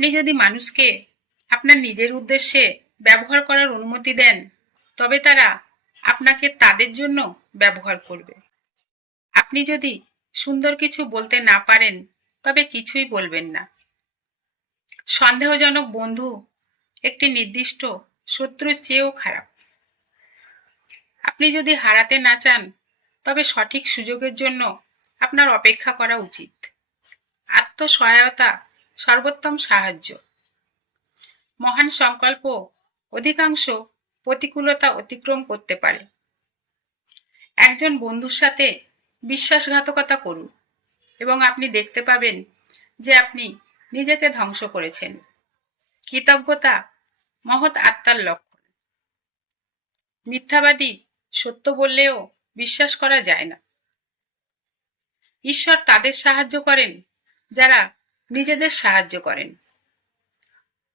আপনি যদি মানুষকে আপনার নিজের উদ্দেশ্যে ব্যবহার করার অনুমতি দেন, তবে তারা আপনাকে তাদের জন্য ব্যবহার করবে। আপনি যদি সুন্দর কিছু বলতে না পারেন, তবে কিছুই বলবেন না। সন্দেহজনক বন্ধু একটি নির্দিষ্ট শত্রুর চেয়েও খারাপ। আপনি যদি হারাতে না চান, তবে সঠিক সুযোগের জন্য আপনার অপেক্ষা করা উচিত। আত্মসহায়তা সর্বোত্তম সাহায্য। মহান সংকল্প অধিকাংশ প্রতিকূলতা অতিক্রম করতে পারে। একজন বন্ধুর সাথে বিশ্বাসঘাতকতা করুন এবং আপনি দেখতে পাবেন যে আপনি নিজেকে ধ্বংস করেছেন। কৃতজ্ঞতা মহৎ আত্মার লক্ষণ। মিথ্যাবাদী সত্য বললেও বিশ্বাস করা যায় না। ঈশ্বর তাদের সাহায্য করেন যারা নিজেদের সাহায্য করেন।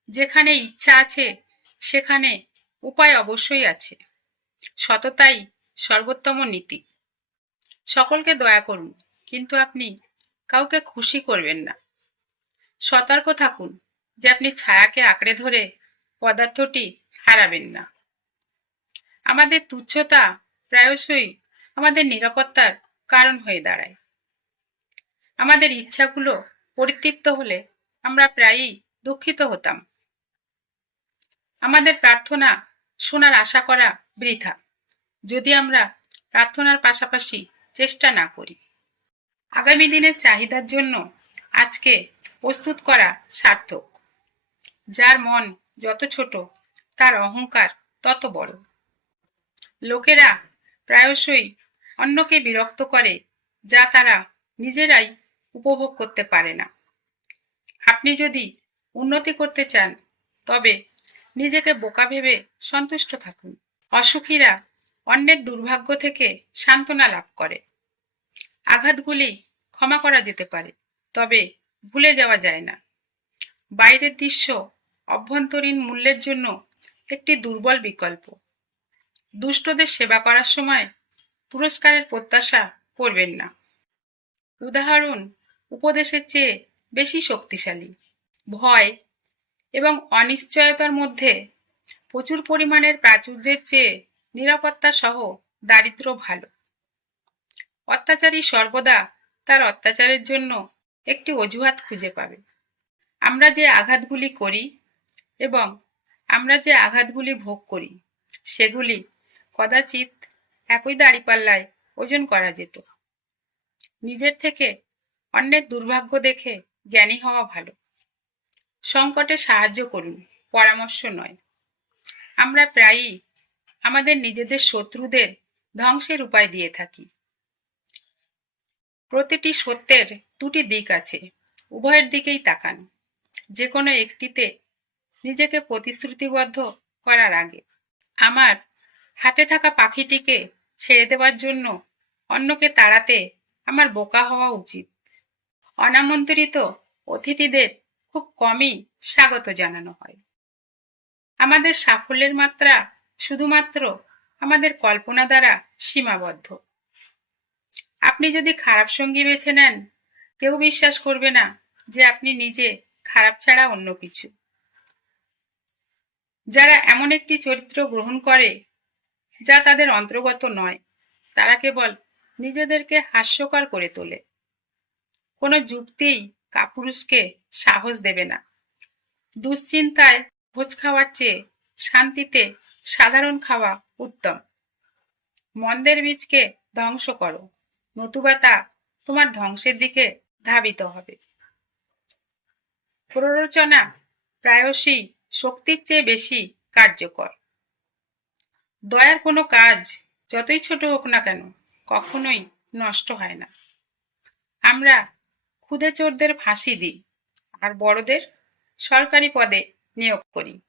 যেখানে ইচ্ছা আছে সেখানে উপায় অবশ্যই আছে। সততাই সর্বোত্তম নীতি। সকলকে দয়া করুন, কিন্তু আপনি কাউকে খুশি করবেন না। সতর্ক থাকুন যে আপনি ছায়াকে আঁকড়ে ধরে পদার্থটি হারাবেন না। আমাদের তুচ্ছতা প্রায়শই আমাদের নিরাপত্তার কারণ হয়ে দাঁড়ায়। আমাদের ইচ্ছাগুলো পরিতৃপ্ত হলে আমরা প্রায়ই দুঃখিত হতাম। আমাদের প্রার্থনা শোনার আশা করা বৃথা যদি আমরা প্রার্থনার পাশাপাশি চেষ্টা না করি। আগামী দিনের চাহিদার জন্য আজকে প্রস্তুত করা সার্থক। যার মন যত ছোট, তার অহংকার তত বড়। লোকেরা প্রায়শই অন্যকে বিরক্ত করে যা তারা নিজেরাই উপভোগ করতে পারে না। আপনি যদি উন্নতি করতে চান, তবে নিজেকে বোকা ভেবে সন্তুষ্ট থাকুন। অসুখীরা অন্যের দুর্ভাগ্য থেকে সান্ত্বনা লাভ করে। আঘাতগুলি ক্ষমা করা যেতে পারে, তবে ভুলে যাওয়া যায় না। বাইরের দৃশ্য অভ্যন্তরীণ মূল্যের জন্য একটি দুর্বল বিকল্প। দুষ্টদের সেবা করার সময় পুরস্কারের প্রত্যাশা করবেন না। উদাহরণ উপদেশের চেয়ে বেশি শক্তিশালী। ভয় এবং অনিশ্চয়তার মধ্যে প্রচুর পরিমাণের প্রাচুর্যের চেয়ে নিরাপত্তা সহ দারিদ্র্য ভালো। অত্যাচারী সর্বদা তার অত্যাচারের জন্য একটি অজুহাত খুঁজে পাবে। আমরা যে আঘাতগুলি করি এবং আমরা যে আঘাতগুলি ভোগ করি, সেগুলি কদাচিৎ একই দাঁড়িপাল্লায় ওজন করা যেত। নিজের থেকে অন্যের দুর্ভাগ্য দেখে জ্ঞানী হওয়া ভালো। সংকটে সাহায্য করুন, পরামর্শ নয়। আমরা প্রায়ই আমাদের নিজেদের শত্রুদের ধ্বংসের উপায় দিয়ে থাকি। প্রতিটি সত্যের দুটি দিক আছে, উভয়ের দিকেই তাকান। যে কোনো একটিতে নিজেকে প্রতিশ্রুতিবদ্ধ করার আগে। আমার হাতে থাকা পাখিটিকে ছেড়ে দেওয়ার জন্য অন্যকে তাড়াতে আমার বোকা হওয়া উচিত। অনামন্ত্রিত অতিথিদের খুব কমই স্বাগত জানানো হয়। আমাদের সাফল্যের মাত্রা শুধুমাত্র আমাদের কল্পনা দ্বারা সীমাবদ্ধ। আপনি যদি খারাপ সঙ্গী বেছে নেন, কেউ বিশ্বাস করবে না যে আপনি নিজে খারাপ ছাড়া অন্য কিছু। যারা এমন একটি চরিত্র গ্রহণ করে যা তাদের অন্তর্গত নয়, তারা কেবল নিজেদেরকে হাস্যকর করে তোলে। কোনো যুক্তিই কাপুরুষকে সাহস দেবে না। দুশ্চিন্তায় ভোজ খাওয়ার চেয়ে শান্তিতে সাধারণ খাওয়া উত্তম। মন্দের বীজকে ধ্বংস করো, নতুবা তা তোমার ধ্বংসের দিকে ধাবিত হবে। প্ররোচনা প্রায়শই শক্তির চেয়ে বেশি কার্যকর। দয়ার কোনো কাজ যতই ছোট হোক না কেন, কখনোই নষ্ট হয় না। আমরা ক্ষুদে চোরদের ফাঁসি দিই আর বড়দের সরকারি পদে নিয়োগ করি।